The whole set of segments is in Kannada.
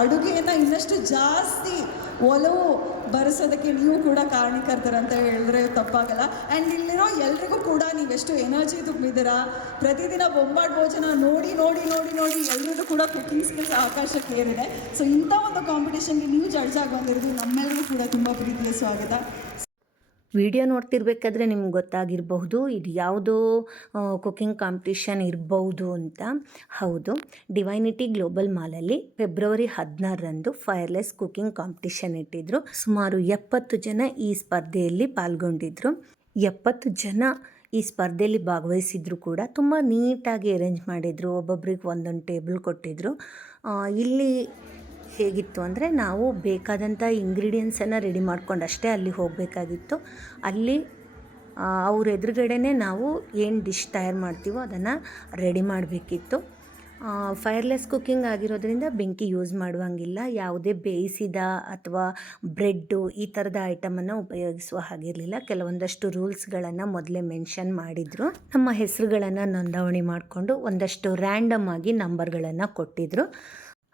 ಅಡುಗೆಯನ್ನು ಇನ್ನಷ್ಟು ಜಾಸ್ತಿ ಒಲವು ಬರೆಸೋದಕ್ಕೆ ನೀವು ಕೂಡ ಕಾರಣಕರ್ತರಂತ ಹೇಳಿದ್ರೆ ತಪ್ಪಾಗಲ್ಲ. ಆ್ಯಂಡ್ ಇಲ್ಲಿರೋ ಎಲ್ರಿಗೂ ಕೂಡ ನೀವೆಷ್ಟು ಎನರ್ಜಿ ತುಂಬಿದ್ದೀರಾ? ಪ್ರತಿದಿನ ಬೊಂಬಾಟ್ ಭೋಜನ ನೋಡಿ ನೋಡಿ ನೋಡಿ ನೋಡಿ ಎಲ್ರಿಗೂ ಕೂಡ ಕುಕಿಂಗ್ ಸ್ಕಿಲ್ಸ್ ಅವಕಾಶ ಏರಿದೆ ಸೊ ಇಂಥ ಒಂದು ಕಾಂಪಿಟೇಷನ್ಗೆ ನೀವು ಜಡ್ಜ್ ಆಗಿ ಬಂದಿರೋದು ನಮ್ಮೆಲ್ಲರಿಗೂ ಕೂಡ ತುಂಬ ಪ್ರೀತಿಯ ಸ್ವಾಗತ. ವಿಡಿಯೋ ನೋಡ್ತಿರ್ಬೇಕಾದ್ರೆ ನಿಮ್ಗೆ ಗೊತ್ತಾಗಿರಬಹುದು, ಇದು ಯಾವುದೋ ಕುಕ್ಕಿಂಗ್ ಕಾಂಪಿಟಿಷನ್ ಇರಬಹುದು ಅಂತ. ಹೌದು ಡಿವೈನಿಟಿ ಗ್ಲೋಬಲ್ ಮಾಲಲ್ಲಿ ಫೆಬ್ರವರಿ ಹದಿನಾರರಂದು ಫೈರ್ಲೆಸ್ ಕುಕ್ಕಿಂಗ್ ಕಾಂಪಿಟಿಷನ್ ಇಟ್ಟಿದ್ರು. ಸುಮಾರು ಎಪ್ಪತ್ತು ಜನ ಈ ಸ್ಪರ್ಧೆಯಲ್ಲಿ ಪಾಲ್ಗೊಂಡಿದ್ರು. ಎಪ್ಪತ್ತು ಜನ ಈ ಸ್ಪರ್ಧೆಯಲ್ಲಿ ಭಾಗವಹಿಸಿದ್ರು ಕೂಡ. ತುಂಬ ನೀಟಾಗಿ ಅರೇಂಜ್ ಮಾಡಿದರು. ಒಬ್ಬೊಬ್ರಿಗೆ ಒಂದೊಂದು ಟೇಬಲ್ ಕೊಟ್ಟಿದ್ರು. ಇಲ್ಲಿ ಹೇಗಿತ್ತು ಅಂದರೆ ನಾವು ಬೇಕಾದಂಥ ಇಂಗ್ರೀಡಿಯೆಂಟ್ಸನ್ನು ರೆಡಿ ಮಾಡ್ಕೊಂಡು ಅಷ್ಟೇ ಅಲ್ಲಿ ಹೋಗಬೇಕಾಗಿತ್ತು. ಅಲ್ಲಿ ಅವ್ರ ಎದುರುಗಡೆನೇ ನಾವು ಏನು ಡಿಶ್ ತಯಾರು ಮಾಡ್ತೀವೋ ಅದನ್ನು ರೆಡಿ ಮಾಡಬೇಕಿತ್ತು. ಫೈರ್ಲೆಸ್ ಕುಕ್ಕಿಂಗ್ ಆಗಿರೋದ್ರಿಂದ ಬೆಂಕಿ ಯೂಸ್ ಮಾಡುವಂಗಿಲ್ಲ. ಯಾವುದೇ ಬೇಯಿಸಿದ ಅಥವಾ ಬ್ರೆಡ್ಡು ಈ ಥರದ ಐಟಮನ್ನು ಉಪಯೋಗಿಸುವ ಹಾಗಿರಲಿಲ್ಲ. ಕೆಲವೊಂದಷ್ಟು ರೂಲ್ಸ್ಗಳನ್ನು ಮೊದಲೇ ಮೆನ್ಷನ್ ಮಾಡಿದರು. ನಮ್ಮ ಹೆಸರುಗಳನ್ನು ನೋಂದಾವಣಿ ಮಾಡಿಕೊಂಡು ಒಂದಷ್ಟು ರ್ಯಾಂಡಮ್ ಆಗಿ ನಂಬರ್ಗಳನ್ನು ಕೊಟ್ಟಿದ್ದರು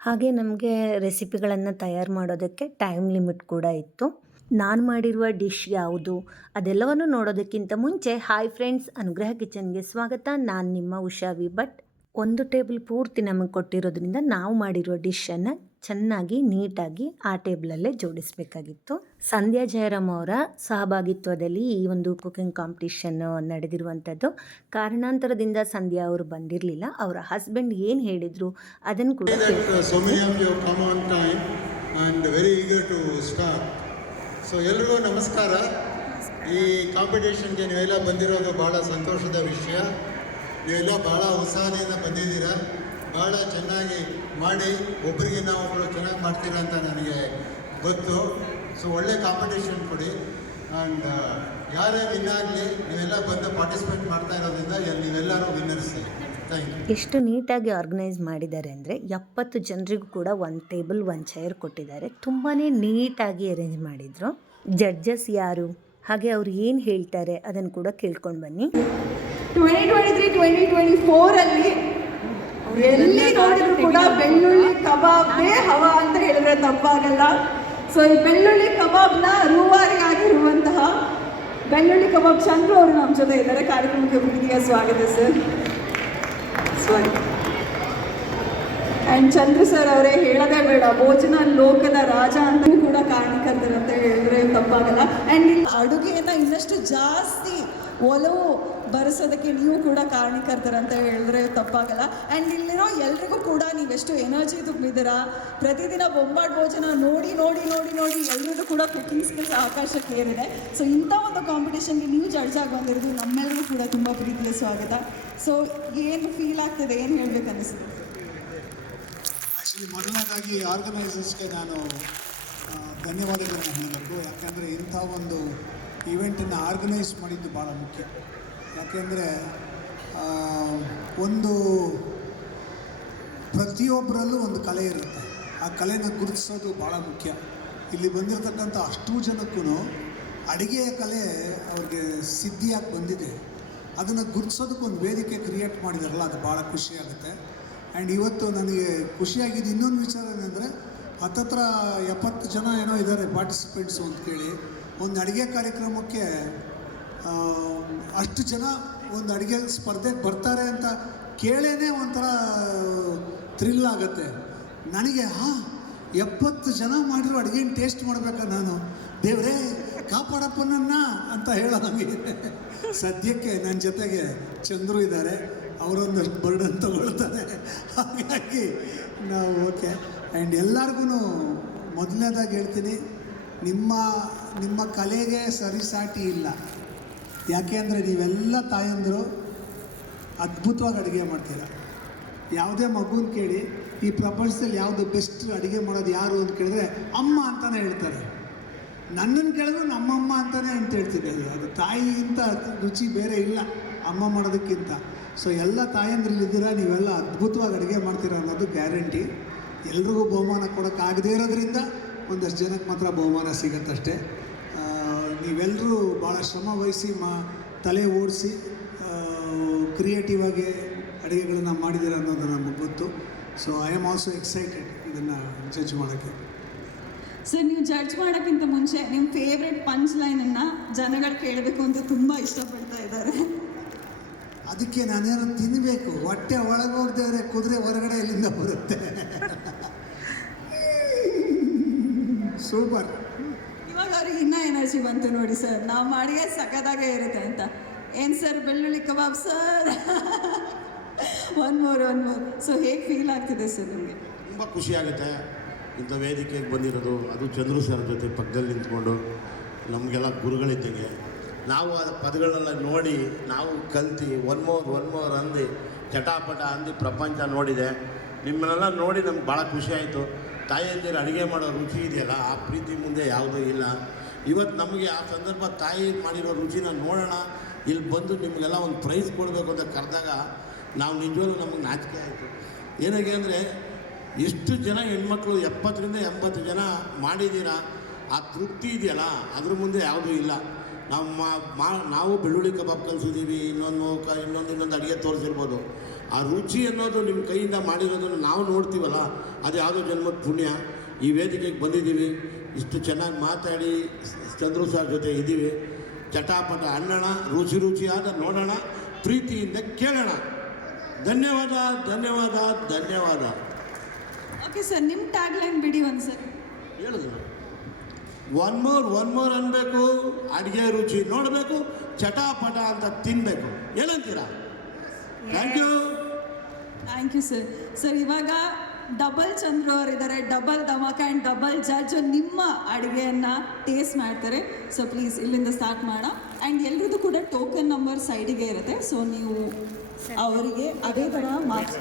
ಹಾಗೆ ನಮಗೆ ರೆಸಿಪಿಗಳನ್ನು ತಯಾರು ಮಾಡೋದಕ್ಕೆ ಟೈಮ್ ಲಿಮಿಟ್ ಕೂಡ ಇತ್ತು. ನಾನು ಮಾಡಿರುವ ಡಿಶ್ ಯಾವುದು, ಅದೆಲ್ಲವನ್ನು ನೋಡೋದಕ್ಕಿಂತ ಮುಂಚೆ ಹಾಯ್ ಫ್ರೆಂಡ್ಸ್ ಅನುಗ್ರಹ ಕಿಚನ್ಗೆ ಸ್ವಾಗತ. ನಾನು ನಿಮ್ಮ ಉಷಾವಿ ಭಟ್. ಒಂದು ಟೇಬಲ್ ಪೂರ್ತಿ ನಮಗೆ ಕೊಟ್ಟಿರೋದ್ರಿಂದ ನಾವು ಮಾಡಿರೋ ಡಿಶನ್ನು ಚೆನ್ನಾಗಿ ನೀಟಾಗಿ ಆ ಟೇಬಲಲ್ಲೇ ಜೋಡಿಸಬೇಕಾಗಿತ್ತು. ಸಂಧ್ಯಾ ಜಯರಾಮ್ ಅವರ ಸಹಭಾಗಿತ್ವದಲ್ಲಿ ಈ ಒಂದು ಕುಕಿಂಗ್ ಕಾಂಪಿಟಿಷನ್ ನಡೆದಿರುವಂಥದ್ದು. ಕಾರಣಾಂತರದಿಂದ ಸಂಧ್ಯಾ ಅವರು ಬಂದಿರಲಿಲ್ಲ. ಅವರ ಹಸ್ಬೆಂಡ್ ಏನು ಹೇಳಿದರು ಅದನ್ನು ಕೂಡ ಕೇಳ್ಕೊಂಡು uh. ಸೊ ಎಲ್ರಿಗೂ ನಮಸ್ಕಾರ. ಈ ಕಾಂಪಿಟೇಷನ್ಗೆ ನೀವೆಲ್ಲ ಬಂದಿರೋದು ಭಾಳ ಸಂತೋಷದ ವಿಷಯ. ನೀವೆಲ್ಲ ಭಾಳ ಉತ್ಸಾಹದಿಂದ ಬಂದಿದ್ದೀರಾ. ಭಾಳ ಚೆನ್ನಾಗಿ ಮಾಡಿ ಒಬ್ಬರಿಗೆ ಒಬ್ಬರು ಚೆನ್ನಾಗಿ ಮಾಡ್ತೀರಾ ಅಂತ ನನಗೆ ಗೊತ್ತು. ಸೊ ಒಳ್ಳೆ ಕಾಂಪಿಟೇಷನ್ ಕೊಡಿ. ಆ್ಯಂಡ್ ಯಾರೇ ವಿನ್ ಆಗಲಿ ನೀವೆಲ್ಲ ಬಂದು ಪಾರ್ಟಿಸಿಪೇಟ್ ಮಾಡ್ತಾ ಇರೋದ್ರಿಂದ ನೀವೆಲ್ಲರೂ ವಿನ್ನರ್ಸ್ ಥ್ಯಾಂಕ್ ಯು ಎಷ್ಟು ನೀಟಾಗಿ ಆರ್ಗನೈಸ್ ಮಾಡಿದ್ದಾರೆ ಅಂದರೆ ಎಪ್ಪತ್ತು ಜನರಿಗೂ ಕೂಡ ಒಂದು ಟೇಬಲ್ ಒಂದು ಚೇರ್ ಕೊಟ್ಟಿದ್ದಾರೆ. ತುಂಬಾ ನೀಟಾಗಿ ಅರೇಂಜ್ ಮಾಡಿದರು. ಜಡ್ಜಸ್ ಯಾರು? ಹಾಗೆ ಅವ್ರು ಏನು ಹೇಳ್ತಾರೆ? ಅದನ್ನು ಕೂಡ ಕೇಳ್ಕೊಂಡು ಬನ್ನಿ. Twenty twenty three twenty twenty ಫೋರಲ್ಲಿ ಎಲ್ಲಿ ನೋಡಿದ್ರು ಕೂಡ ಬೆಳ್ಳುಳ್ಳಿ ಕಬಾಬ್ನೇ ಹವಾ ಅಂತ ಹೇಳಿದ್ರೆ ತಪ್ಪಾಗಲ್ಲ. ಸೊ ಈ ಬೆಳ್ಳುಳ್ಳಿ ಕಬಾಬ್ನ ರೂವಾರಿಯಾಗಿರುವಂತಹ ಬೆಳ್ಳುಳ್ಳಿ ಕಬಾಬ್ ಚಂದ್ರು ಅವರು ನಮ್ಮ ಜೊತೆ ಇದ್ದಾರೆ. ಕಾರ್ಯಕ್ರಮಕ್ಕೆ ಹುಡುಗಿಯ ಸ್ವಾಗತ ಸರ್ ಸ್ವಾಗತ ಆ್ಯಂಡ್ ಚಂದ್ರು ಸರ್ ಅವರೇ ಹೇಳೋದೇ ಬೇಡ. ಭೋಜನ ಲೋಕದ ರಾಜ ಅಂತ ಕೂಡ ಕಾರಣಕರ್ತರು ಅಂತ ಹೇಳಿದ್ರೆ ತಪ್ಪಾಗಲ್ಲ. ಆ್ಯಂಡ್ ಅಡುಗೆಯನ್ನು ಇನ್ನಷ್ಟು ಜಾಸ್ತಿ ಒಲವು ಬರೆಸೋದಕ್ಕೆ ನೀವು ಕೂಡ ಕಾರಣಕರ್ತರಂತ ಹೇಳಿದ್ರೆ ತಪ್ಪಾಗಲ್ಲ. ಆ್ಯಂಡ್ ಇಲ್ಲಿರೋ ಎಲ್ರಿಗೂ ಕೂಡ ನೀವೆಷ್ಟು ಎನರ್ಜಿ ತುಂಬಿದ್ದೀರಾ ಪ್ರತಿದಿನ ಬೊಂಬಾಟ್ ಭೋಜನ ನೋಡಿ ನೋಡಿ ನೋಡಿ ನೋಡಿ ಎಲ್ರಿಗೂ ಕೂಡ ಕುಕಿಂಗ್ ಸ್ಕಿಲ್ಸ್ ಆಕಾಶಕ್ಕೆ ಏರಿದೆ. ಸೊ ಇಂಥ ಒಂದು ಕಾಂಪಿಟೇಷನ್ಗೆ ನೀವು ಜಡ್ಜ್ ಆಗಿ ಬಂದಿರೋದು ನಮ್ಮೆಲ್ಲರಿಗೂ ಕೂಡ ತುಂಬ ಪ್ರೀತಿಯ ಸ್ವಾಗತ. ಸೊ ಏನು ಫೀಲ್ ಆಗ್ತದೆ, ಏನು ಹೇಳ್ಬೇಕು ಅನಿಸ್ತದೆ ಆ್ಯಕ್ಚುಲಿ ಮೊದಲನೇದಾಗಿ ಆರ್ಗನೈಸರ್ಸ್ಗೆ ನಾನು ಧನ್ಯವಾದಗಳನ್ನು ಹೇಳಬೇಕು. ಯಾಕಂದರೆ ಇಂಥ ಒಂದು ಈವೆಂಟನ್ನು ಆರ್ಗನೈಸ್ ಮಾಡಿದ್ದು ಭಾಳ ಮುಖ್ಯ. ಯಾಕೆಂದರೆ ಒಂದು ಪ್ರತಿಯೊಬ್ಬರಲ್ಲೂ ಒಂದು ಕಲೆ ಇರುತ್ತೆ. ಆ ಕಲೆನ ಗುರುತಿಸೋದು ಭಾಳ ಮುಖ್ಯ. ಇಲ್ಲಿ ಬಂದಿರತಕ್ಕಂಥ ಅಷ್ಟೂ ಜನಕ್ಕೂ ಅಡುಗೆಯ ಕಲೆ ಅವ್ರಿಗೆ ಸಿದ್ಧಿಯಾಗಿ ಬಂದಿದೆ. ಅದನ್ನು ಗುರುತಿಸೋದಕ್ಕೆ ಒಂದು ವೇದಿಕೆ ಕ್ರಿಯೇಟ್ ಮಾಡಿದಾರಲ್ಲ, ಅದು ಭಾಳ ಖುಷಿಯಾಗುತ್ತೆ ಆ್ಯಂಡ್ ಇವತ್ತು ನನಗೆ ಖುಷಿಯಾಗಿದ್ದು ಇನ್ನೊಂದು ವಿಚಾರ ಏನಂದರೆ, ಹತ್ತತ್ರ ಎಪ್ಪತ್ತು ಜನ ಏನೋ ಇದ್ದಾರೆ ಪಾರ್ಟಿಸಿಪೆಂಟ್ಸು ಅಂತ ಕೇಳಿ. ಒಂದು ಅಡುಗೆ ಕಾರ್ಯಕ್ರಮಕ್ಕೆ ಅಷ್ಟು ಜನ ಒಂದು ಅಡುಗೆ ಸ್ಪರ್ಧೆಗೆ ಬರ್ತಾರೆ ಅಂತ ಕೇಳೇನೆ ಒಂಥರ ಥ್ರಿಲ್ ಆಗುತ್ತೆ. ನನಗೆ, ಹಾಂ, ಎಪ್ಪತ್ತು ಜನ ಮಾಡಿರೋ ಅಡುಗೆನ ಟೇಸ್ಟ್ ಮಾಡಬೇಕಾ ನಾನು? ದೇವ್ರೇ ಕಾಪಾಡಪ್ಪನನ್ನ ಅಂತ ಹೇಳೋ ನಮಗೆ ಸದ್ಯಕ್ಕೆ ನನ್ನ ಜೊತೆಗೆ ಚಂದ್ರು ಇದ್ದಾರೆ. ಅವರೊಂದಷ್ಟು ಬರ್ಡನ್ ತಗೊಳ್ತಾರೆ. ಹಾಗಾಗಿ ನಾವು ಓಕೆ. ಆ್ಯಂಡ್ ಎಲ್ಲರಿಗೂ ಮೊದಲನೇದಾಗಿ ಹೇಳ್ತೀನಿ, ನಿಮ್ಮ ನಿಮ್ಮ ಕಲೆಗೆ ಸರಿಸಾಟಿ ಇಲ್ಲ. ಯಾಕೆ ಅಂದರೆ ನೀವೆಲ್ಲ ತಾಯಂದರು ಅದ್ಭುತವಾಗಿ ಅಡುಗೆ ಮಾಡ್ತೀರ? ಯಾವುದೇ ಮಗುನ ಕೇಳಿ ಈ ಪ್ರಪಂಚದಲ್ಲಿ ಯಾವುದು ಬೆಸ್ಟ್ ಅಡುಗೆ ಮಾಡೋದು ಯಾರು ಅಂತ ಕೇಳಿದ್ರೆ ಅಮ್ಮ ಅಂತಲೇ ಹೇಳ್ತಾರೆ. ನನ್ನನ್ನು ಕೇಳಿದ್ರೆ ನಮ್ಮಮ್ಮ ಅಂತಲೇ ಅಂತ ಹೇಳ್ತೀನಿ. ಅದು ಅದು ತಾಯಿಗಿಂತ ರುಚಿ ಬೇರೆ ಇಲ್ಲ ಅಮ್ಮ ಮಾಡೋದಕ್ಕಿಂತ. ಸೊ ಎಲ್ಲ ತಾಯಂದ್ರಲ್ಲಿದ್ದೀರ ನೀವೆಲ್ಲ ಅದ್ಭುತವಾಗಿ ಅಡುಗೆ ಮಾಡ್ತೀರ ಅನ್ನೋದು ಗ್ಯಾರಂಟಿ ಎಲ್ರಿಗೂ ಬಹುಮಾನ ಕೊಡೋಕ್ಕಾಗದೇ ಇರೋದ್ರಿಂದ ಒಂದಷ್ಟು ಜನಕ್ಕೆ ಮಾತ್ರ ಬಹುಮಾನ ಸಿಗತ್ತಷ್ಟೇ. ನೀವೆಲ್ಲರೂ ಭಾಳ ಶ್ರಮ ವಹಿಸಿ ಮಾ ತಲೆ ಓಡಿಸಿ ಕ್ರಿಯೇಟಿವ್ ಆಗಿ ಅಡುಗೆಗಳನ್ನು ಮಾಡಿದ್ದೀರ ಅನ್ನೋದು ನಮಗೆ ಗೊತ್ತು. So I am also excited ಇದನ್ನು ಜಡ್ಜ್ ಮಾಡೋಕ್ಕೆ. ಸರ್ ನೀವು ಜಡ್ಜ್ ಮಾಡೋಕ್ಕಿಂತ ಮುಂಚೆ ನಿಮ್ಮ ಫೇವ್ರೆಟ್ ಪಂಚ್ ಲೈನನ್ನು ಜನಗಳು ಕೇಳಬೇಕು ಅಂತ ತುಂಬ ಇಷ್ಟಪಡ್ತಾ ಇದ್ದಾರೆ. ಅದಕ್ಕೆ ನಾನೇನೋ ತಿನ್ನಬೇಕು ಹೊಟ್ಟೆ ಒಳಗೆ ಹೋಗ್ದೇವ್ರೆ ಕುದುರೆ ಹೊರಗಡೆ ಇಲ್ಲಿಂದ ಬರುತ್ತೆ? ಸೂಪರ್ ಅವ್ರಿಗೆ ಇನ್ನೂ ಎನರ್ಜಿ ಬಂತು ನೋಡಿ ಸರ್. ನಾವು ಮಾಡಿಗೆ ಸಖತ್ತಾಗೇ ಇರುತ್ತೆ ಅಂತ. ಏನು ಸರ್, ಬೆಳ್ಳುಳ್ಳಿ kebab sir? One more one more. So ಹೇಗೆ ಫೀಲ್ ಆಗ್ತಿದೆ ಸರ್ ನಿಮಗೆ? ತುಂಬ ಖುಷಿಯಾಗುತ್ತೆ ಇಂಥ ವೇದಿಕೆಗೆ ಬಂದಿರೋದು. ಅದು ಚಂದ್ರು ಸರ್ ಜೊತೆ ಪಕ್ಕದಲ್ಲಿ ನಿಂತ್ಕೊಂಡು ನಮಗೆಲ್ಲ ಗುರುಗಳಿದ್ದಂಗೆ. ನಾವು ಆ ಪದಗಳನ್ನೆಲ್ಲ ನೋಡಿ, ನಾವು ಕಲ್ತು ಒನ್ ಮೋರ್ ಒನ್ ಮೋರ್ ಅಂದು, ಚಟಾಪಟ ಅಂದು ಪ್ರಪಂಚ ನೋಡಿದೆ. ನಿಮ್ಮನ್ನೆಲ್ಲ ನೋಡಿ ನಮ್ಗೆ ಭಾಳ ಆಯಿತು. ತಾಯಿಯಂದಿರು ಅಡುಗೆ ಮಾಡೋ ರುಚಿ ಇದೆಯಲ್ಲ, ಆ ಪ್ರೀತಿ ಮುಂದೆ ಯಾವುದೂ ಇಲ್ಲ. ಇವತ್ತು ನಮಗೆ ಆ ಸಂದರ್ಭ ತಾಯಿ ಮಾಡಿರೋ ರುಚಿನ ನೋಡೋಣ. ಇಲ್ಲಿ ಬಂದು ನಿಮಗೆಲ್ಲ ಒಂದು ಪ್ರೈಸ್ ಕೊಡಬೇಕು ಅಂತ ಕರೆದಾಗ ನಾವು ನಿಜವಾಗ್ಲೂ ನಮಗೆ ನಾಚಿಕೆ ಆಯಿತು. ಏನಾಗೆ ಅಂದರೆ ಎಷ್ಟು ಜನ ಹೆಣ್ಮಕ್ಳು ಎಪ್ಪತ್ತರಿಂದ ಎಂಬತ್ತು ಜನ ಮಾಡಿದ್ದೀರಾ, ಆ ತೃಪ್ತಿ ಇದೆಯಲ್ಲ, ಅದ್ರ ಮುಂದೆ ಯಾವುದೂ ಇಲ್ಲ. ನಾವು ಮಾ- ನಾವು ಬೆಳ್ಳುಳ್ಳಿ ಕಬಾಬ್ ಕಲಿಸಿದ್ದೀವಿ, ಇನ್ನೊಂದು ಕ ಇನ್ನೊಂದು ಇನ್ನೊಂದು ಅಡುಗೆ ತೋರಿಸಿರ್ಬೋದು. ಆ ರುಚಿ ಅನ್ನೋದು ನಿಮ್ಮ ಕೈಯಿಂದ ಮಾಡಿರೋದನ್ನು ನಾವು ನೋಡ್ತೀವಲ್ಲ ಅದು ಯಾವುದೋ ಜನ್ಮದ ಪುಣ್ಯ. ಈ ವೇದಿಕೆಗೆ ಬಂದಿದ್ದೀವಿ. ಇಷ್ಟು ಚೆನ್ನಾಗಿ ಮಾತಾಡಿ ಚಂದ್ರು ಸರ್ ಜೊತೆ ಇದ್ದೀವಿ. ಚಟಾಪಟ ಅನ್ನೋಣ ರುಚಿ ರುಚಿಯಾದ ನೋಡೋಣ ಪ್ರೀತಿಯಿಂದ ಕೇಳೋಣ. ಧನ್ಯವಾದ ಧನ್ಯವಾದ ಧನ್ಯವಾದ. ಓಕೆ ಸರ್ ನಿಮ್ಮ ಟ್ಯಾಗ್ ಲೈನ್ ಬಿಡಿ ಒಂದು ಸರಿ. ಹೇಳಿದ್ರು ಒನ್ ಮೋರ್ ಒನ್ ಮೋರ್ ಅನ್ಬೇಕು ಅಡುಗೆ ರುಚಿ ನೋಡಬೇಕು ಚಟಾಪಟ ಅಂತ ತಿನ್ನಬೇಕು ಏನಂತೀರಾ? Thank you thank you sir sir ಇವಾಗ ಡಬಲ್ ಚಂದ್ರು ಅವರಿದ್ದಾರೆ ಡಬಲ್ ಧಮಾಕ ಆ್ಯಂಡ್ ಡಬಲ್ ಜಡ್ಜ್ ನಿಮ್ಮ ಅಡುಗೆಯನ್ನು ಟೇಸ್ಟ್ ಮಾಡ್ತಾರೆ. ಸೊ ಪ್ಲೀಸ್ ಇಲ್ಲಿಂದ ಸ್ಟಾರ್ಟ್ ಮಾಡೋಣ ಆ್ಯಂಡ್ ಎಲ್ರದ್ದು ಕೂಡ ಟೋಕನ್ ನಂಬರ್ ಸೈಡಿಗೆ ಇರುತ್ತೆ. ಸೊ ನೀವು ಅವರಿಗೆ ಅದೇ ಥರ ಮಾರ್ಕ್ಸ್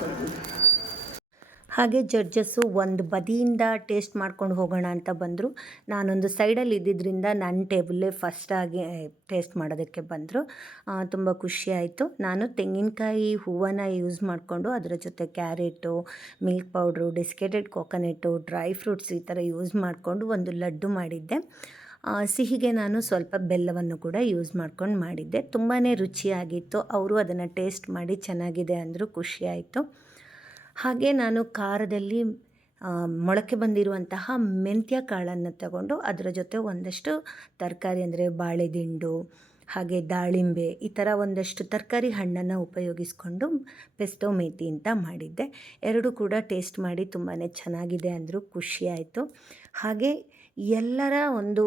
ಹಾಗೆ ಜಡ್ಜಸ್ಸು ಒಂದು ಬದಿಯಿಂದ ಟೇಸ್ಟ್ ಮಾಡ್ಕೊಂಡು ಹೋಗೋಣ ಅಂತ ಬಂದರು. ನಾನೊಂದು ಸೈಡಲ್ಲಿ ಇದ್ದಿದ್ದರಿಂದ ನನ್ನ ಟೇಬಲ್ಲೇ ಫಸ್ಟಾಗಿ ಟೇಸ್ಟ್ ಮಾಡೋದಕ್ಕೆ ಬಂದರು. ತುಂಬ ಖುಷಿಯಾಯಿತು ನಾನು ತೆಂಗಿನಕಾಯಿ ಹೂವನ್ನು ಯೂಸ್ ಮಾಡಿಕೊಂಡು ಅದರ ಜೊತೆ carrot, milk powder desiccated coconut dry fruits ಈ ಥರ ಯೂಸ್ ಮಾಡಿಕೊಂಡು ಒಂದು ಲಡ್ಡು ಮಾಡಿದ್ದೆ. ಸಿಹಿಗೆ ನಾನು ಸ್ವಲ್ಪ ಬೆಲ್ಲವನ್ನು ಕೂಡ ಯೂಸ್ ಮಾಡ್ಕೊಂಡು ಮಾಡಿದ್ದೆ. ತುಂಬಾ ರುಚಿಯಾಗಿತ್ತು. ಅವರು ಅದನ್ನು ಟೇಸ್ಟ್ ಮಾಡಿ ಚೆನ್ನಾಗಿದೆ ಅಂದರು ಖುಷಿಯಾಯಿತು ಹಾಗೆ ನಾನು ಖಾರದಲ್ಲಿ ಮೊಳಕೆ ಬಂದಿರುವಂತಹ ಮೆಂತ್ಯ ಕಾಳನ್ನು ತಗೊಂಡು ಅದರ ಜೊತೆ ಒಂದಷ್ಟು ತರಕಾರಿ ಅಂದರೆ ಬಾಳೆದಿಂಡು, ಹಾಗೆ ದಾಳಿಂಬೆ ಈ ಥರ ಒಂದಷ್ಟು ತರಕಾರಿ ಹಣ್ಣನ್ನು ಉಪಯೋಗಿಸ್ಕೊಂಡು ಪೆಸ್ಟೋ, ಮೇತಿ ಅಂತ ಮಾಡಿದ್ದೆ. ಎರಡೂ ಕೂಡ ಟೇಸ್ಟ್ ಮಾಡಿ ತುಂಬಾ ಚೆನ್ನಾಗಿದೆ ಅಂದರು ಖುಷಿಯಾಯಿತು ಹಾಗೆ ಎಲ್ಲರ ಒಂದು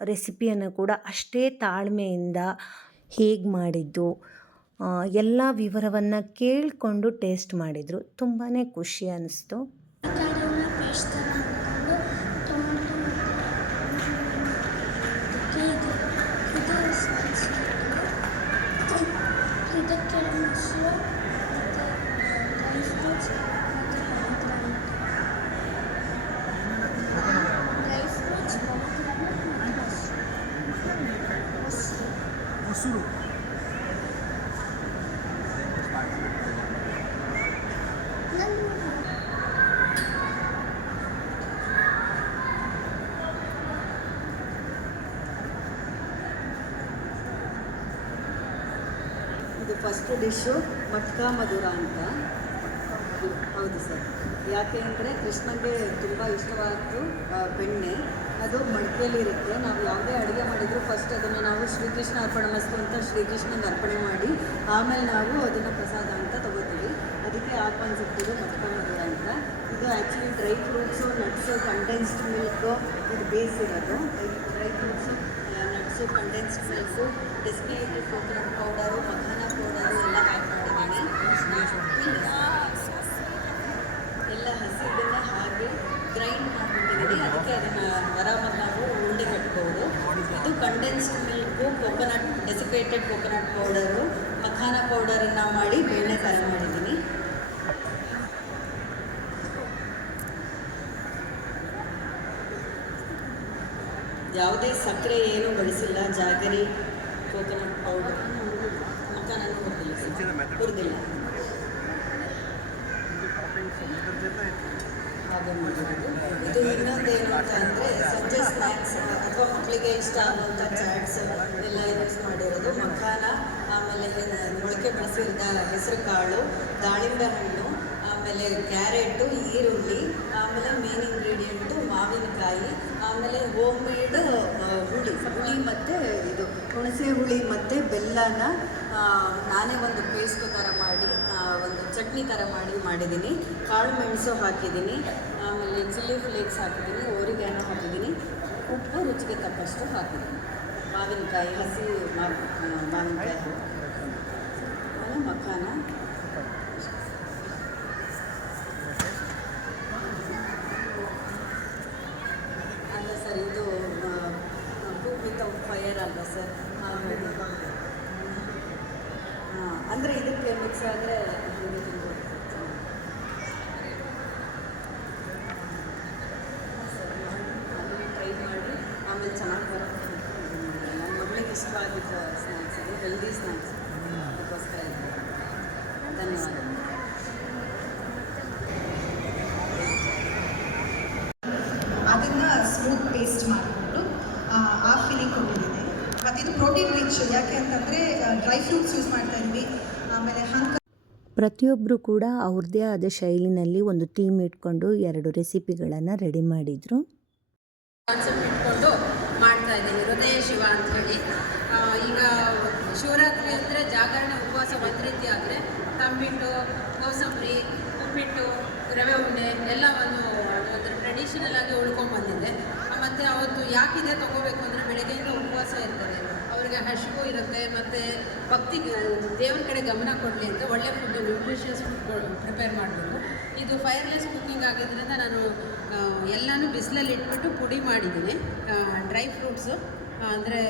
ರೆಸಿಪಿಯನ್ನು ಕೂಡ ಅಷ್ಟೇ ತಾಳ್ಮೆಯಿಂದ ಹೇಗೆ ಮಾಡಿದ್ದು ಎಲ್ಲ ವಿವರವನ್ನು ಕೇಳಿಕೊಂಡು ಟೇಸ್ಟ್ ಮಾಡಿದರು ತುಂಬಾ ಖುಷಿ ಅನ್ನಿಸ್ತು ಕಡೆಯಿಂದ ಪೇಸ್ಟ್ ಥರ ಹಾಕ್ಕೊಂಡು ಟೊಮೊಟೊ ಇದಕ್ಕೆ ಇದು ಇದು ಸ್ಪೈಸಿ ಇದಕ್ಕೆ ಮೊಸರು ಮತ್ತು ಡ್ರೈ ಫ್ರೂಟ್ಸ್ ಮತ್ತು ಡ್ರೈ ಫ್ರೂಟ್ಸ್ ಮೊಸರು ನನ್ನ ಇದು ಫಸ್ಟ್ ಡಿಶ್ಶು ಮಟ್ಕಾ ಮಧುರ ಅಂತ. ಹೌದು ಸರ್. ಯಾಕೆ ಅಂದರೆ ಕೃಷ್ಣಗೆ ತುಂಬ ಇಷ್ಟವಾದ್ದು ಬೆಣ್ಣೆ. ಅದು ಮಡಿಕೆಯಲ್ಲಿರುತ್ತೆ ನಾವು ಯಾವುದೇ ಅಡುಗೆ ಮಾಡಿದರೂ ಫಸ್ಟ್ ಅದನ್ನು ನಾವು ಶ್ರೀಕೃಷ್ಣ ಅರ್ಪಣೆ ಮಸ್ತು ಅಂತ ಶ್ರೀಕೃಷ್ಣನ ಅರ್ಪಣೆ ಮಾಡಿ, ಆಮೇಲೆ ನಾವು ಅದನ್ನು ಪ್ರಸಾದ ಅಂತ ತಗೋತೀವಿ. ಅದಕ್ಕೆ ಆ ಕಾನ್ಸೆಪ್ಟ್ ಇದು ಮಟ್ಕಾ ಮಧುರ ಅಂತ. ಇದು actually dry fruits nuts condensed milk ಇದು ಬೇಸ್ ಇರೋದು. Dry fruits nuts condensed milk desiccated coconut powder makhana powder ಎಲ್ಲ ಆ್ಯಡ್ ಮಾಡಿದ್ದೀನಿ ಎಲ್ಲ ಹಸಿದನ್ನೇ ಹಾಗೆ ಗ್ರೈಂಡ್ ಮಾಡ್ಬಿಟ್ಟಿದ್ದೀನಿ ಅದಕ್ಕೆ ಅದನ್ನು ಆರಾಮಾಗಿ ನಾವು ಉಂಡೆ ಕಟ್ಬೋದು ಇದು condensed milk coconut desiccated coconut powder makhana ಪೌಡರನ್ನು ಮಾಡಿ ಬೆಣ್ಣೆ ಫ್ರೈ ಮಾಡಿದ್ದೀನಿ ಯಾವುದೇ ಸಕ್ಕರೆ ಏನೂ ಬಳಸಿಲ್ಲ, ಜಾಗರಿ ಕೋಕೋನಟ್ ಪೌಡರ್ ಇದು ಇನ್ನೊಂದೇನು ಅಂತ ಅಂದರೆ ಸಂಜೆ ಸ್ನ್ಯಾಕ್ಸ್ ಅಥವಾ ಮಕ್ಕಳಿಗೆ ಇಷ್ಟ ಆಗುವಂಥ ಚಾಟ್ಸ್ ಎಲ್ಲ ಯೂಸ್ ಮಾಡಿರೋದು ಮಖಾನ ಆಮೇಲೆ ಮೊಳಕೆ ಬೆಳೆಸಿದ ಹೆಸರು ಕಾಳು ದಾಳಿಂಬೆ ಹಣ್ಣು ಆಮೇಲೆ ಕ್ಯಾರೆಟು ಈರುಳ್ಳಿ ಆಮೇಲೆ ಮೇನ್ ಇಂಗ್ರೀಡಿಯೆಂಟು ಮಾವಿನಕಾಯಿ ಆಮೇಲೆ ಹೋಮ್ ಮೇಡ್ ಹುಳಿ ಹುಳಿ ಮತ್ತು ಇದು ಹುಣಸೆ ಹುಳಿ ಮತ್ತು ಬೆಲ್ಲನ ನಾನೇ ಒಂದು ಪೇಸ್ಟ್ ಚಟ್ನಿ ಥರ ಮಾಡಿ ಮಾಡಿದ್ದೀನಿ. ಕಾಳು ಮೆಣಸು ಹಾಕಿದ್ದೀನಿ. ಆಮೇಲೆ ಚಿಲ್ಲಿ ಫ್ಲೇಕ್ಸ್ ಹಾಕಿದ್ದೀನಿ. ಓರಿಗ್ಯಾನೋ ಹಾಕಿದ್ದೀನಿ. ಉಪ್ಪು, ರುಚಿಗೆ ತಕ್ಕಷ್ಟು ಹಾಕಿದ್ದೀನಿ. ಮಾವಿನಕಾಯಿ, ಹಸಿ ಮಾವಿನಕಾಯಿ. ಆಮೇಲೆ ಮಖಾನ. ಅಲ್ಲ ಸರ್, ಇದು ಕುಕ್ ವಿತ್ ಫೈರ್ ಅಲ್ವಾ ಸರ್? ಹಾಂ, ಅಂದರೆ ಇದಕ್ಕೆ ಮಿಕ್ಸ್ ಆದರೆ ಅದನ್ನು ಟ್ರೈ ಮಾಡಿ ಆಮೇಲೆ ಚೆನ್ನಾಗಿ ಬರುತ್ತೆ. ನನ್ನ ಮಗಳಿಗೆ ಇಷ್ಟವಾಗಿದ್ದ ಸ್ನ್ಯಾಕ್ಸ್ ಅದು ಹೆಲ್ದಿ ಸ್ನ್ಯಾಕ್ಸ್ ಅದಕ್ಕೋಸ್ಕರ ಇದೆ ಧನ್ಯವಾದ ಅದನ್ನು ಸ್ಮೂತ್ ಪೇಸ್ಟ್ ಮಾಡಿಬಿಟ್ಟು ಆ ಫೀಲಿಂಗ್ ಕೊಟ್ಟಿದ್ದೀನಿ ಮತ್ತು ಇದು ಪ್ರೋಟೀನ್ ರಿಚ್ ಯಾಕೆ ಅಂತಂದರೆ ಡ್ರೈ ಫ್ರೂಟ್ಸ್ ಯೂಸ್ ಮಾಡ್ತಾ ಇದ್ವಿ. ಆಮೇಲೆ ಹಂಕ ಪ್ರತಿಯೊಬ್ಬರು ಕೂಡ ಅವ್ರದ್ದೇ ಆದ ಶೈಲಿನಲ್ಲಿ ಒಂದು ಥೀಮ್ ಇಟ್ಕೊಂಡು ಎರಡು ರೆಸಿಪಿಗಳನ್ನು ರೆಡಿ ಮಾಡಿದರು ಕಾನ್ಸೆಪ್ಟ್ ಇಟ್ಕೊಂಡು ಮಾಡ್ತಾ ಇದ್ದೀನಿ ಹೇಳಿ ಈಗ ಶಿವರಾತ್ರಿ ಅಂದರೆ ಜಾಗರಣೆ ಉಪವಾಸ ಒಂದು ರೀತಿ ಆದರೆ ತಂಬಿಟ್ಟು, ಕೋಸಂಬರಿ, ಉಪ್ಪಿಟ್ಟು, ರವೆ ಉಂಡೆ ಒಂದು ಟ್ರೆಡಿಷನಲ್ ಆಗಿ ಉಳ್ಕೊಂಡು ಬಂದಿದೆ. ಮತ್ತು ಅವತ್ತು ಯಾಕಿದೆ ತೊಗೋಬೇಕು ಅಂದರೆ ಬೆಳಗ್ಗೆಯಿಂದ ಉಪವಾಸ ಇರ್ತದೆ. ಅವರಿಗೆ ಹಸಿವು ಇರುತ್ತೆ, ಮತ್ತು ಭಕ್ತಿ ದೇವ್ರ ಕಡೆ ಗಮನ ಕೊಡಲಿ ಅಂತ ಒಳ್ಳೆ ಫುಡ್ ನ್ಯೂಟ್ರಿಷಿಯಸ್ ಫುಡ್ ಪ್ರಿಪೇರ್ ಮಾಡಬೇಕು. ಇದು ಫೈರ್ಲೆಸ್ ಕುಕ್ಕಿಂಗ್ ಆಗಿದ್ದರಿಂದ ನಾನು ಎಲ್ಲನೂ ಬಿಸಿಲಲ್ಲಿ ಇಟ್ಬಿಟ್ಟು ಪುಡಿ ಮಾಡಿದ್ದೀನಿ. ಡ್ರೈ ಫ್ರೂಟ್ಸು ಅಂದರೆ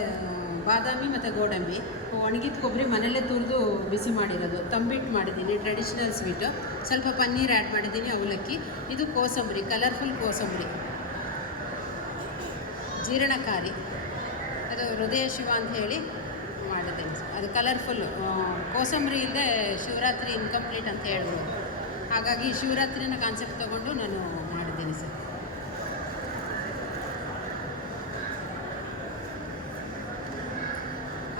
ಬಾದಾಮಿ ಮತ್ತು ಗೋಡಂಬಿ. ಒಣಗಿದ ಕೊಬ್ಬರಿ ಮನೆಯಲ್ಲೇ ತುರಿದು ಬಿಸಿ ಮಾಡಿರೋದು. ತಂಬಿಟ್ಟು ಮಾಡಿದ್ದೀನಿ ಟ್ರೆಡಿಷ್ನಲ್ ಸ್ವೀಟು ಸ್ವಲ್ಪ ಪನ್ನೀರ್ ಆ್ಯಡ್ ಮಾಡಿದ್ದೀನಿ, ಅವಲಕ್ಕಿ. ಇದು ಕೋಸಂಬರಿ ಕಲರ್ಫುಲ್ ಕೋಸಂಬರಿ. ಜೀರ್ಣಕಾರಿ. ಅದು ಹೃದಯ ಶಿವ ಅಂತ ಹೇಳಿ ಮಾಡಿದ್ದೇನೆ. ಅದು ಕಲರ್ಫುಲ್ಲು ಕೋಸಂಬರಿ ಇಲ್ಲದೆ ಶಿವರಾತ್ರಿ ಇನ್ಕಂಪ್ಲೀಟ್ ಅಂತ ಹೇಳ್ಬೋದು. ಹಾಗಾಗಿ ಶಿವರಾತ್ರಿನ ಕಾನ್ಸೆಪ್ಟ್ ತೊಗೊಂಡು ನಾನು ಮಾಡಿದ್ದೀನಿ ಸರ್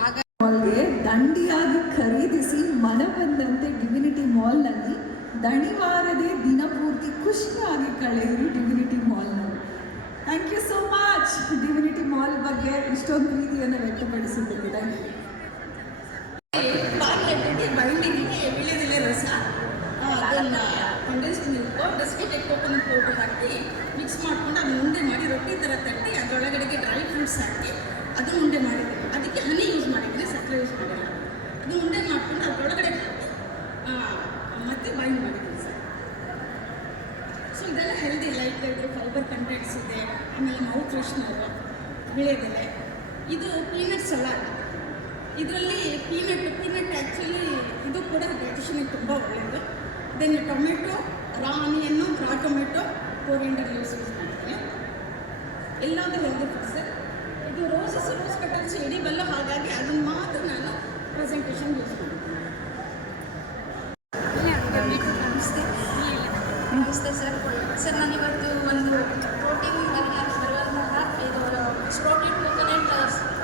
ಆಗ ಮಾಲ್ಗೆ ದಂಡಿಯಾಗಿ ಖರೀದಿಸಿ ಮನ ಬಂದಂತೆ ಡಿವಿನಿಟಿ ಮಾಲ್ನಲ್ಲಿ ದಣಿವಾರದೆ ದಿನಪೂರ್ತಿ ಖುಷಿಯಾಗಿ ಕಳೆಯಿರಿ Divinity ಮಾಲ್ನಲ್ಲಿ thank you so much Divinity Mall ಬಗ್ಗೆ ಇಷ್ಟೊಂದು ಪ್ರೀತಿಯನ್ನು ವ್ಯಕ್ತಪಡಿಸಿದ್ದಕ್ಕೆ ಥ್ಯಾಂಕ್ ಯು ಬಾಗಿಲಲ್ಲಿ ಬೈಂಡಿಂಗಿಗೆ ವೀಳ್ಯದೆಲೆ ರಸ ಆ, ಅದನ್ನ condensed milk desiccated coconut powder ಹಾಕಿ ಮಿಕ್ಸ್ ಮಾಡ್ಕೊಂಡು ಅದನ್ನ ಉಂಡೆ ಮಾಡಿ ರೊಟ್ಟಿ ಥರ ತಟ್ಟಿ ಅದರೊಳಗಡೆಗೆ ಡ್ರೈ ಫ್ರೂಟ್ಸ್ ಹಾಕಿ ಅದನ್ನ ಉಂಡೆ ಮಾಡಿದ್ದೀನಿ ಅದಕ್ಕೆ ಹನಿ ಯೂಸ್ ಮಾಡಿದ್ದೀನಿ ಸಕ್ಕರೆ ಯೂಸ್ ಮಾಡಿಲ್ಲ ಅದು ಉಂಡೆ ಮಾಡ್ಕೊಂಡು ಅದರೊಳಗಡೆ ಹಾಕಿ ಆ, ಮತ್ತೆ ಬೈಂಡ್ ಮಾಡಿದ್ದೀವಿ ಸರ್. ಸೊ ಇದೆಲ್ಲ ಹೆಲ್ದಿ ಲೈಟ್ ಇದ್ರೆ ಫೈಬರ್ ಕಂಟೆಂಟ್ಸ್ ಇದೆ, ಆಮೇಲೆ ಮೌತ್ ಕೃಷ್ಣರು ವಿಳೆದೆಲೆ ಇದು ಪೀನಟ್ಸ್ ಅಲ್ಲ. ಇದರಲ್ಲಿ ಪೀನಟ್ ಪೀನಟ್ ಆ್ಯಕ್ಚುಲಿ ಇದು ಕೂಡ ಡೈಜೆಷನ್ಗೆ ತುಂಬ ಒಳ್ಳೆಯದು then tomato raw onion raw tomato coriander use use ಮಾಡ್ತೀನಿ. ಎಲ್ಲದೂ ಹೆಲ್ದಿ ಫುಡ್ಸ್ ಇದು ರೋಸಸ್ ರೋಸ್ ಕಟರ್ಸ್ ಎಡಿಬಲ್ಲ ಹಾಗಾಗಿ ಅದನ್ನು ಮಾತ್ರ ನಾನು ಪ್ರೆಸೆಂಟೇಷನ್ ಯೂಸ್ ಸರ್, ನಾನು ಇವತ್ತು ಒಂದು ಪ್ರೋಟೀನ್ ಬರುವಂತಹ ಇದು ಪ್ರೋಟೀನ್ ಕೋಕೋನಟ್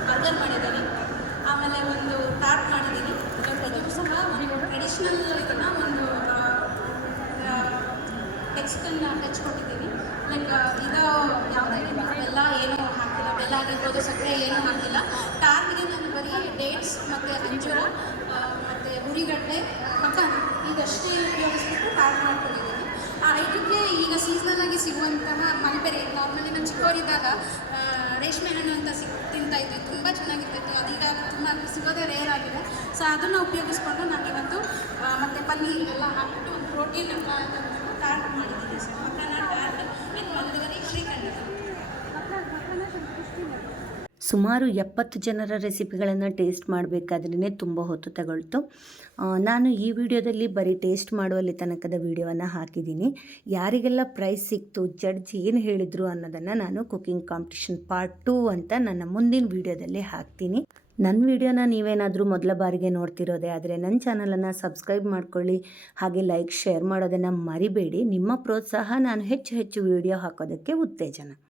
ಬರ್ಗರ್ ಮಾಡಿದ್ದೀನಿ. ಆಮೇಲೆ ಒಂದು ಟಾರ್ಟ್ ಮಾಡಿದ್ದೀನಿ. ಇದು ಸಹ ಒಂದು ಟ್ರೆಡಿಷ್ನಲ್ ಇದನ್ನು ಒಂದು ಟೆಕ್ಸ್ಟನ್ನು ಟಚ್ ಕೊಟ್ಟಿದ್ದೀನಿ. ಲೈಕ್ ಇದು ಯಾವುದೇ ರೀತಿ ಬೆಲ್ಲ ಏನೂ ಹಾಕಿಲ್ಲ. ಬೆಲ್ಲ ಆಗಿರ್ಬೋದು, ಸಕ್ಕರೆ ಏನೂ ಹಾಕಿಲ್ಲ. ಟಾರ್ಟ್ಗೆ ನಾನು ಬರೀ ಡೇಟ್ಸ್ ಮತ್ತು ಅಂಜೂರ ಮತ್ತು ಹುರಿಗಡ್ಡೆ ಮಕಾನ ಇದಷ್ಟೇ ಉಪಯೋಗಿಸ್ಬಿಟ್ಟು ಟಾರ್ಟ್ ಮಾಡ್ಕೊಂಡಿದ್ದೀನಿ. ಇದಕ್ಕೆ ಈಗ ಸೀಸನಲ್ ಆಗಿ ಸಿಗುವಂತಹ ಮಲ್ಬೆರಿ ನಾರ್ಮಲಿ ನಾನು ಚಿಕ್ಕವರಿದ್ದಾಗ ರೇಷ್ಮೆ ಹಣ್ಣು ಅಂತ ಸಿಗ್, ತಿಂತಾ ಇದ್ವಿ. ತುಂಬ ಚೆನ್ನಾಗಿರ್ತಿತ್ತು. ಅದೀಗ ತುಂಬ ಸಿಗೋದೇ ರೇರ್ ಆಗಿದೆ. ಸೊ ಅದನ್ನು ಉಪಯೋಗಿಸ್ಕೊಂಡು ನಾನು ಇವತ್ತು ಮತ್ತೆ ಪನ್ನೀರ್ ಎಲ್ಲ ಹಾಕಿಬಿಟ್ಟು ಪ್ರೋಟೀನ್ ಅಂತ ಮಾಡಿದ್ದೀನಿ ಸರ್ ಮಕ್ಕಳ ಟಾರ್ಟ್ ಇನ್ನು ಒಂದೂವರೆ ಶ್ರೀಖಂಡ ಸುಮಾರು ಎಪ್ಪತ್ತು ಜನರ ರೆಸಿಪಿಗಳನ್ನು ಟೇಸ್ಟ್ ಮಾಡಬೇಕಾದ್ರೇ ತುಂಬ ಹೊತ್ತು ತಗೊಳ್ತು. ನಾನು ಈ ವಿಡಿಯೋದಲ್ಲಿ ಬರೀ ಟೇಸ್ಟ್ ಮಾಡುವಲ್ಲಿ ತನಕದ ವಿಡಿಯೋವನ್ನು ಹಾಕಿದ್ದೀನಿ. ಯಾರಿಗೆಲ್ಲ ಪ್ರೈಸ್ ಸಿಕ್ತು, ಜಡ್ಜ್ ಏನು ಹೇಳಿದರು ಅನ್ನೋದನ್ನು ನಾನು ಕುಕಿಂಗ್ ಕಾಂಪಿಟಿಷನ್ ಪಾರ್ಟ್ ಟೂ ಅಂತ ನನ್ನ ಮುಂದಿನ ವಿಡಿಯೋದಲ್ಲಿ ಹಾಕ್ತೀನಿ. ನನ್ನ ವಿಡಿಯೋನ ನೀವೇನಾದರೂ ಮೊದಲ ಬಾರಿಗೆ ನೋಡ್ತಿರೋದೇ ಆದರೆ ನನ್ನ ಚಾನಲನ್ನು ಸಬ್ಸ್ಕ್ರೈಬ್ ಮಾಡ್ಕೊಳ್ಳಿ, ಹಾಗೆ ಲೈಕ್, ಶೇರ್ ಮಾಡೋದನ್ನು ಮರಿಬೇಡಿ. ನಿಮ್ಮ ಪ್ರೋತ್ಸಾಹ ನಾನು ಹೆಚ್ಚು ಹೆಚ್ಚು ವಿಡಿಯೋ ಹಾಕೋದಕ್ಕೆ ಉತ್ತೇಜನ.